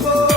Oh.